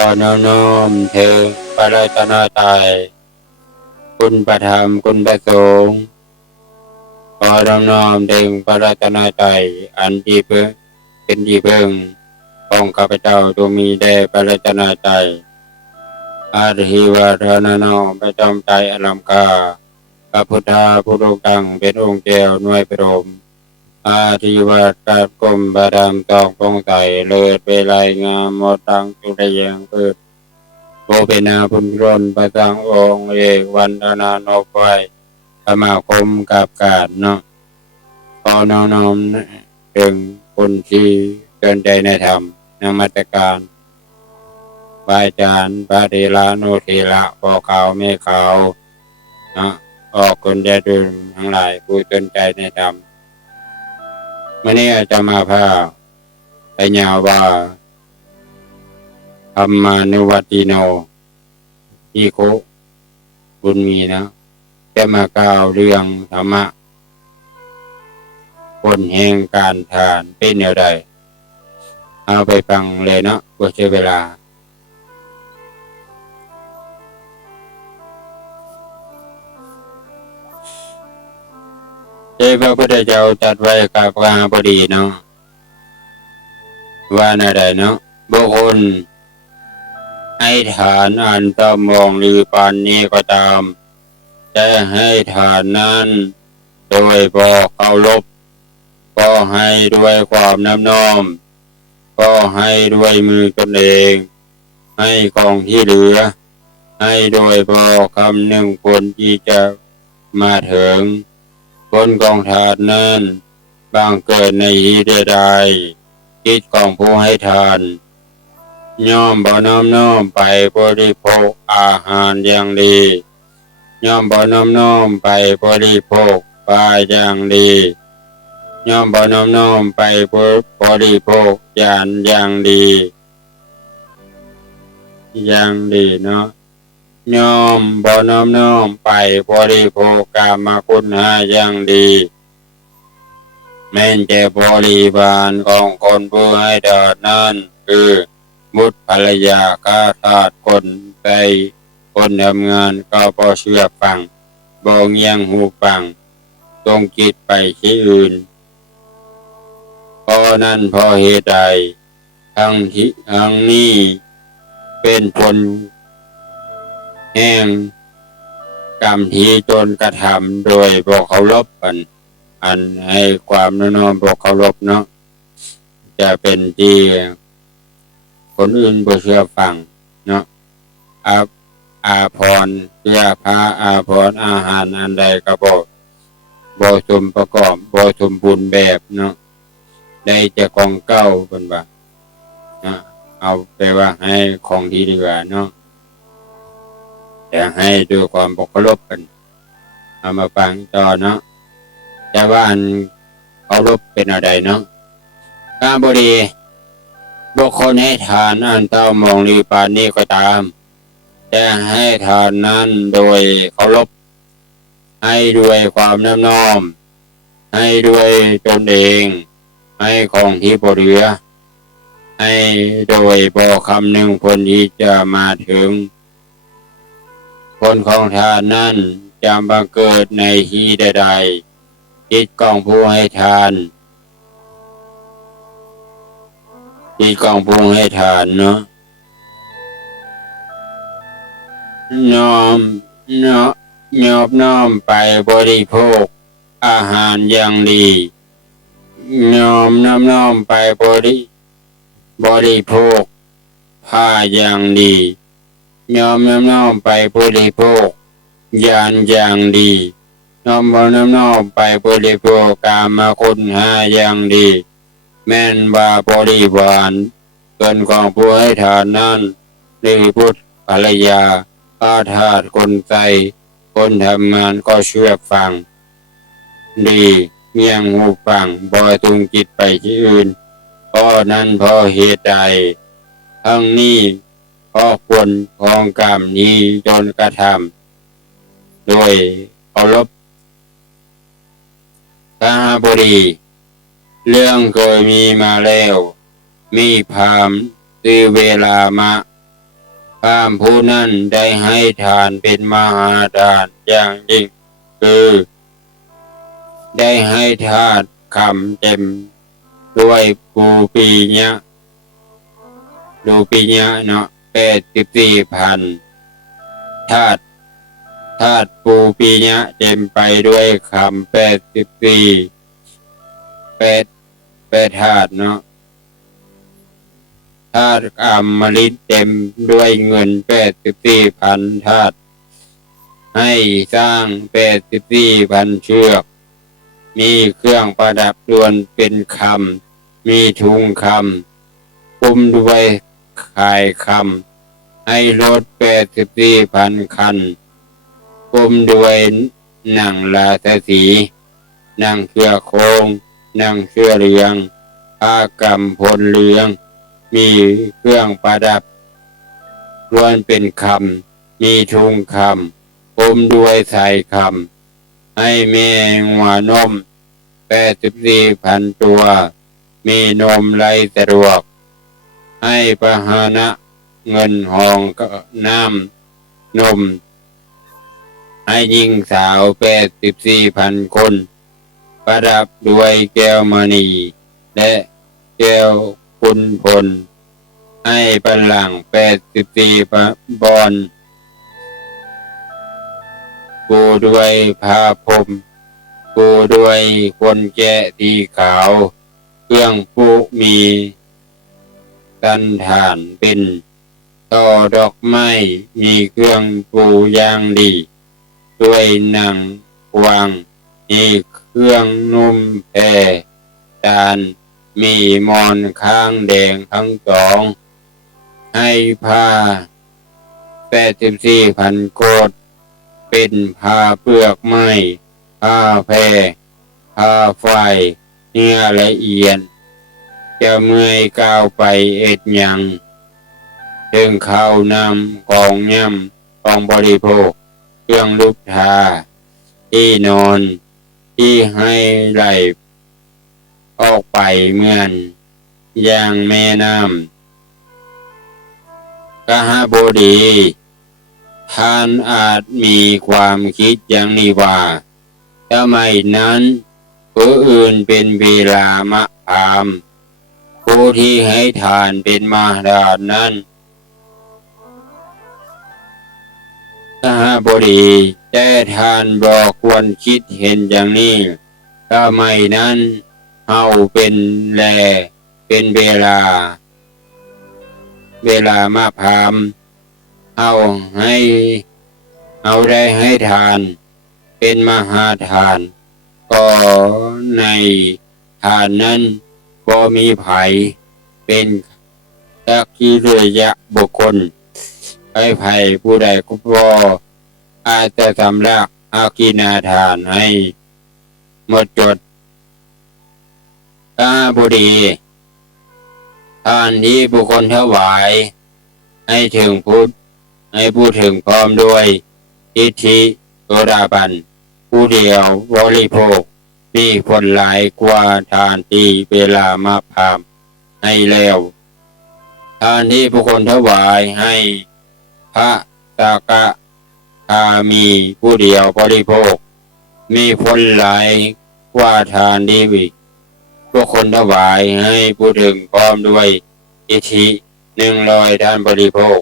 น้อมน้อมเธอพระรัตนตรัยคุณประธรรมคุณประสงค์ขอน้อมน้อมถึงพระรัตนตรัยอันที่เพิ่งเป็นที่เพิ่งของข้าพเจ้าจงมีแด่พระรัตนตรัยอาทิวาทนาน้อมประจำใจอลัมกาพระพุทธาพุทธกังเป็นองค์แก้วหน่วยประม อาทิวัตกกรมบารามตองปองใสเลิศเวไลงามหมดตังจุระเยงเกิดโบเปนาพุนรนประตังองเอกวันธนานกไว้สมาคมกับกาดเนาะขอน้อมน้อมถึงคนที่เกินใจในธรรมนมัตการพระอาจารย์พระเทระโนเทระพอขาวไม่ขาวนะออกคนแดดุนทั้งหลายผู้สนใจในธรรม วันนี้อาจจะมาพาไปยาวว่าธรรมานุวัติโนที่โคบุญมีนะจะมากล่าวเรื่องธรรมะคนแห่งการทานเป็นแนวใด เอาไปฟังเลยเนาะว่าใช้เวลา เจ้าพระพุทธเจ้าตัดไว้กับกาบดีเนาะว่านาใดเนาะบุคคลให้ฐานอันตมองหรือปานนี้ก็ตามจะให้ฐานนั้น โดยบอกเคารพก็ให้ด้วยความน้ำน้อม ก็ให้ด้วยมือตนเอง ให้ของที่เหลือ ให้โดยบอกคำหนึ่งคนที่จะมาถึง คนกองทานนั้นบางเกิดในที่ใดๆจิตของผู้ให้ทาน ย่อมบ่น้อมน้อมไปบริโภคอาหารอย่างดี ย่อมบ่น้อมน้อมไปบริโภคปลาอย่างดีย่อมบ่น้อมน้อมไปบริโภคยานอย่างดี อย่างดีเนาะ ย่อมบ่น้อมน้อมไปบริโภคกามคุณหาอย่างดี แม้นแต่บริบาลของคนผู้ให้ดอดนั้นคือบุตรภรรยาข้าทาสคนไปคนทำงานก็พอเชื่อฟังบ่เงียงหูฟังตรงจิตไปที่อื่นเพราะนั้นเพราะเหตุใดทั้งที่ทั้งนี้เป็นผล แห่งกรรมที่ตนกระทำโดยบอกเคารพกัน อันให้ความน้อมบอกเคารพเนาะจะเป็นที่คนอื่นบ่เชื่อฟังเนาะอาอาพรเสื้อผ้าอาพรอาหารอันใดก็บอกบ่สมประกอบบ่สมบูรณ์แบบเนาะได้จะกองเก้าเป็นว่าเอาไปว่าให้ของที่ดีกว่าเนาะ จะให้ดูความบกลบกันเอามาฟังต่อเนาะจะว่าอันเคารพเป็นอะไรเนาะการบดีบุคคลให้ทานอันเต้ามองรีปานนี้ก็ตาม จะให้ทานนั้นโดยเคารพให้ด้วยความน้ำน้อม ให้ด้วยตนเอง ให้ของที่บเหลือให้โดยบอกคำหนึ่งคนที่จะมาถึง คนของทานนั้นจำบังเกิดในที่ใดๆจิตของผู้ให้ทานจิตของผู้ให้ทานเนาะน้อมเนาะยอบน้อมไปบริโภค อาหารอย่างดีน้อมน้อมน้อมไปบริ บริโภคผ้าอย่างดี ยอมน้ำน้อมไปบริโภคยานอย่างดีน้อมบน้ำน้อมไปบริโภคกามาคุณหาอย่างดี แม่นว่าบริวารเกินของผู้ให้ทานนั้นหรือพุทธภรรยาอาทาสคนใจคนทำงานก็เชื่อฟัง ดีเงียงหูฟังบ่ตุงจิตไปที่อื่นเพราะนั้นเพราะเหตุใดทั้งนี้ เพราะคนของกรรมนี้จนกระทำโดยเคารพกาบดีเรื่องเคยมีมาแล้ว มีพามซื้อเวลามาพามผู้นั้นได้ให้ทานเป็นมหาทานอย่างยิ่ง คือ ได้ให้ทาสคำเต็ม ด้วยปูปีเนี้ยดูปีเนี้ยเนาะ แปดสิบสี่พันทาสทาสปูปีเนี้ยเต็มไปด้วยคำแปดสิบสี่แปดแปดทาสเนาะธาตุอมฤตเต็มด้วยเงินแปดสิบสี่พันธาตุให้สร้างแปดสิบสี่พันเชือก มีเครื่องประดับดวนเป็นคำมีทุงคำปุ้มด้วย ขายคำให้รถแปดสิบสี่พันคันปุ้มด้วยหนังลาสสีหนังเชือโคงหนังเชือเหลืองผ้ากำพลเหลือง มีเครื่องประดับล้วนเป็นคำ มีทุงคำปุมด้วยใส่คำ ให้แม่หัวนมแปดสิบสี่พันตัว มีนมไหลสะดวก ให้ปหานะ เงินหองก็น้ำนม ให้ยิงสาวแปดสิบสี่พันคน ประดับด้วยแก้วมณีและแก้วคุณพล ให้บัลลังแปดสิบสี่บอนปูด้วยผ้าพรมปูด้วยคนแกะที่ขาว เครื่องปุมี ตันฐานเป็นต่อดอกไม้มีเครื่องปูย่างดีด้วยหนังกวางมีเครื่องนุ่มแพรจานมีมอนข้างแดงทั้งสอง ให้ผ้าแปดสิบสี่พันโกดเป็นผ้าเปลือกไม้ผ้าแพรผ้าไฟเนื้อละเอียด จะเมื่อยก้าวไปเอ็ดยังถึงข้าวนำกองย่ำกองบริโภค เครื่องลูกทา ที่นอนที่ให้ไหลออกไปเมือนอย่างแม่น้ำกหบดี ท่านอาจมีความคิดอย่างนี้ว่าทำไมนั้นผู้อื่นเป็นเวลามะพราม ผู้ที่ให้ทานเป็นมหาดาลนั้นกหบดีแต่ทานบอกควรคิดเห็นอย่างนี้ทำไม่นั้นเฮาเป็นแล เป็นเวลา เวลามาพามเฮาให้เอาได้ให้ทาน เป็นมหาทาน ก็ในทานนั้น ก็มีไผเป็นสักขีเรยะบุคคล ไอ้ไผผู้ใดก็พออาจจะสำลักอากินาทานให้หมดจดข้าบุดีทานที่บุคคลถวาย ให้ถึงพุทธให้พูดถึงพร้อมด้วยอิทธิโสดาบัน ผู้เดียวบริโภค มีผลหลายกว่าทานที่เวลามาพามให้แล้วทานที่บุคคลถวายให้พระสากะคามีผู้เดียวบริโภค มีผลหลายกว่าทานที่วิพวกคนถวายให้ผู้ถึงพร้อมด้วยอิทธิหนึ่งร้อยด้านบริโภค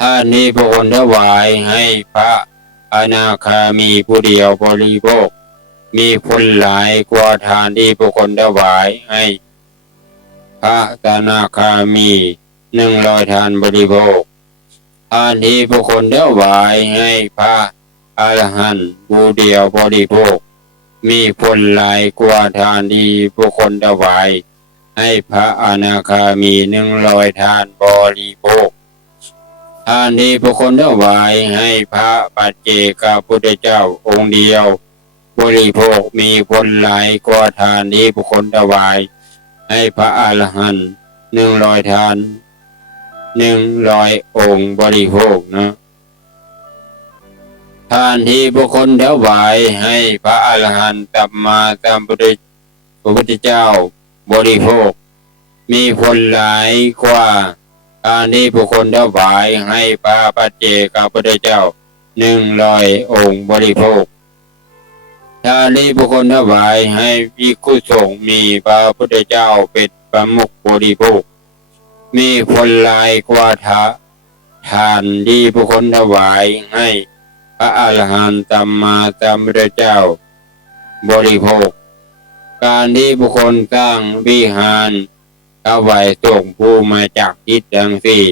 ท่านนี้พวกคนถวายให้พระอนาคามีผู้เดียวบริโภค มีผลหลายกว่าทานที่พวกคนถวาย ให้พระอนาคามีหนึ่งร้อยทานบริโภคทานที่พวกคนถวายให้พระอรหันต์ผู้เดียวบริโภคมีผลหลายกว่าทานที่ผู้คนถวายให้พระอนาคามีหนึ่งร้อยทานบริโภคทานที่ผู้คนถวายให้พระปัจเจกพุทธเจ้าองค์เดียว บริโภคมีผลหลายกว่าทานที่ผู้คนถวาย ให้พระอรหันต์หนึ่งร้อยทานหนึ่งร้อยองค์บริโภคนะทานที่บุคคลถวายให้พระอรหันตสัมมาสัมพุทธพระพุทธเจ้าบริโภค มีผลหลายกว่าการที่บุคคลถวายให้พระปัจเจกพระพุทธเจ้าหนึ่งร้อยองค์บริโภค การที่บุคคลถวายให้ภิกุสงมีพระพุทธเจ้าเป็นประมุขบริโภค มีผลหลายกว่าทะทานที่บุคคลถวายให้พระอรหันตสัมมาสัมพุทธเจ้า บริโภค การที่บุคคลสร้างวิหารถวายส่งผู้มาจากทิศทั้งสี่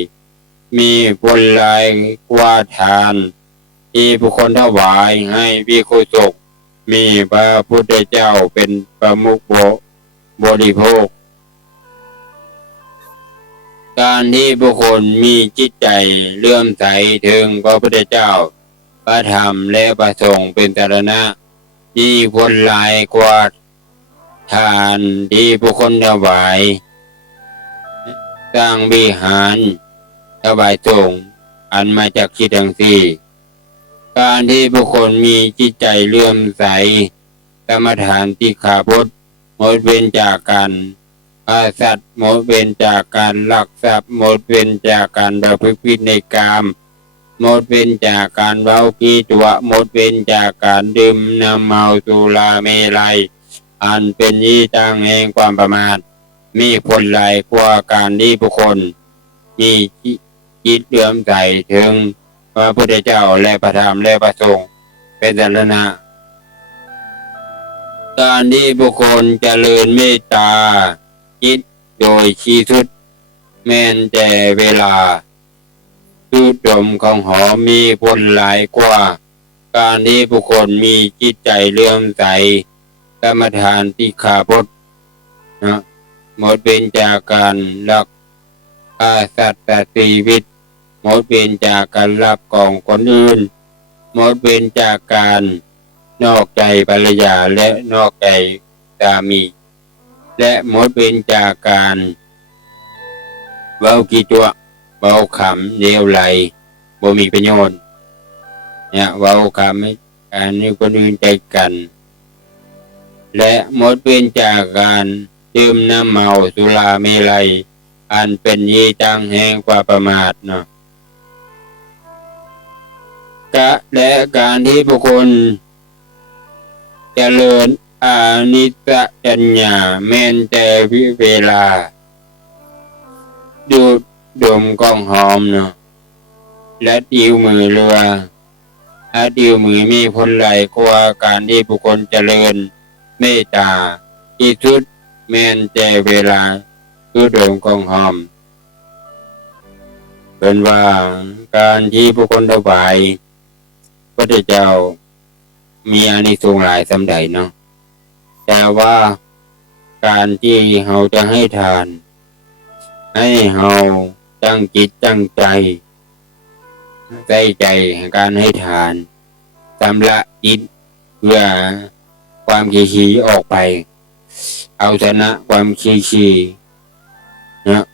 มีผลลายกว่าทาน ที่บุคคลถวายให้ภิกขุสงฆ์ มีพระพุทธเจ้าเป็นประมุขบริโภค การที่บุคคลมีจิตใจเลื่อมใสถึงพระพุทธเจ้า พระธรรมและพระสงฆ์เป็นตรณะมีผลหลายกว่าทานที่บุคคลถวายสร้างวิหารถวายสงฆ์อันมาจากคิดทั้งสี่ การที่บุคคลมีจิตใจเลื่อมใสกรรมฐานที่ขาพจน์หมดเว้นจากการฆ่าสัตว์หมดเว้นจากการหลักทรัพย์หมดเว้นจากการประพฤติผิดในกามหมดเว้นจากการเว้ากีตัวหมดเว้นจากการดื่มน้ำเมาสุราเมลัย อันเป็นยี่ตั้งแห่งความประมาท มีผลหลายกว่าการที่บุคคล มีจิตเลื่อมใสถึง พระพุทธเจ้าและพระธรรมและพระสงฆ์เป็นสรณะ การที่บุคคลเจริญเมตตาจิตโดยชีสุดแม้นแต่เวลาสูดดมของหอมมีผลหลายกว่า การที่บุคคลมีจิตใจเลื่อมใสกรรมฐานที่ขาพจน์นะหมดเป็นจากการลักฆ่าสัตว์ตัดชีวิต หมดเป็นจากการรับของคนอื่น หมดเป็นจากการนอกใจภรรยาและนอกใจสามี และหมดเป็นจากการเว้ากี่ตัวเว้าขำเลวไหลบ่มีประโยชน์เนี่ยเว้าขำให้การให้คนอื่นใจกัน และหมดเป็นจากการดื่มน้ำเมาสุราเมลัยอันเป็นยี่จังแห่งกว่าประมาทเนาะ กะและการที่บุคคลเจริญอานิสจัญญาแม้นแต่เวลา ดูดดมกลองหอมเนาะและดิวมือเรือและดิวมือมีผลไหลกว่าการที่บุคคลเจริญเมตตาที่สุดแม้นแต่เวลาดูดดมกลองหอมเป็นว่าการที่บุคคลถวาย พระเจ้า มีอานิสงส์หลายสำใดเนาะแต่ว่าการที่เราจะให้ทาน ให้เราตั้งจิตตั้งใจใส่ใจการให้ทานสำละจิตเพื่อความขี้ขีออกไป เอาชนะความขี้ขีนะ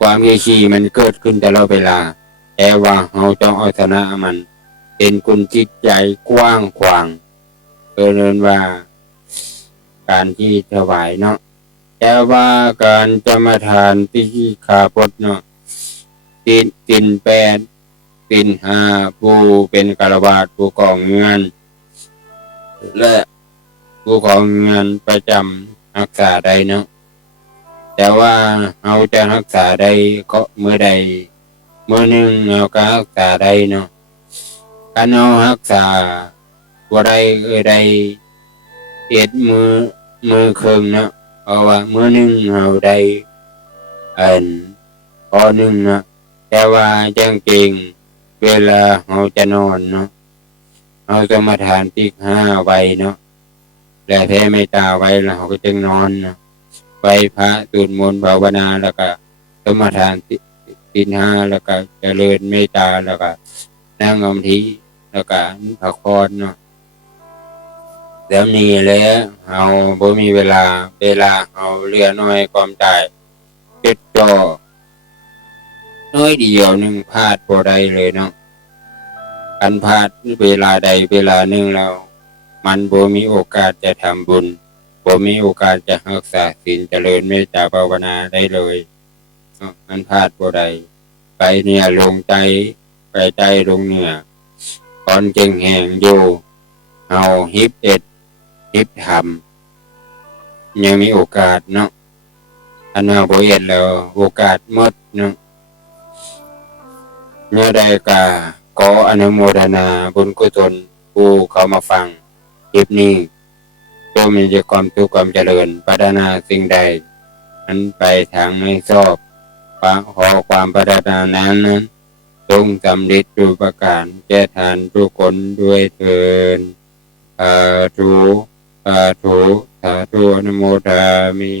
ความขี้ขีมันเกิดขึ้นแต่ละเวลา แต่ว่าเราต้องเอาชนะมัน เป็นคุณจิตใจกว้างขวางเออเรียนว่า การที่ถวายเนาะแต่ว่าการจะมาทานที่ขาพดเนาะตินตินแปดตินห้าผู้เป็นกาลบาดผู้กองเงินและผู้กองเงินประจำรักษาใดเนาะแต่ว่าเราจะรักษาได้ก็เมื่อใด เมื่อหนึ่งเราก็รักษาได้เนาะ การเรารักษาบ่ได้เอ่ยได้เอ็ดมือมือครึ่งเนาะเพราะว่ามือหนึ่งเราได้อันพอหนึ่งเนาะแต่ว่าจังเก่งเวลาเราจะนอนเนาะเราจะมาทานติกห้าไว้เนาะและแท้ไม่ตาไว้แล้วเราก็จึงนอนเนาะไว้พระสวดมนต์ภาวนาแล้วก็สมาทานติตินห้าแล้วก็เจริญเมตตาแล้วก็นั่งอมที แล้วก็พักผ่อนเนาะเดี๋ยวนี้แล้วเราบ่มีเวลาเวลาเราเหลือน้อยความตายเจ็ดจอน้อยเดียวหนึ่งพลาดบ่ได้เลยเนาะการพลาดเวลาใดเวลาหนึ่งแล้วมันบ่มีโอกาสจะทำบุญบ่มีโอกาสจะรักษาศีลเจริญเมตตาภาวนาได้เลยเนาะมันพลาดบ่ได้ไปเนี่ยลงใจไปใจลงเหนือ ตอนจึงแห่งอยู่เฮาฮิปเอ็ดฮิปทำยังมีโอกาสเนาะอันว่าบ่เอ็ดแล้วโอกาสหมดเนาะเมื่อใดก็ขออนุโมทนาบุญกุศลผู้เข้ามาฟังคลิปนี้จงมีแต่ความสุขความเจริญพัฒนาสิ่งใดนั้นไปทางไม่ชอบขอความปรารถนานั้น นั้นจงสำเร็จดูประการแก่ทานทุกคนด้วยเถินสาธุสาธุสาธุนโมทามิ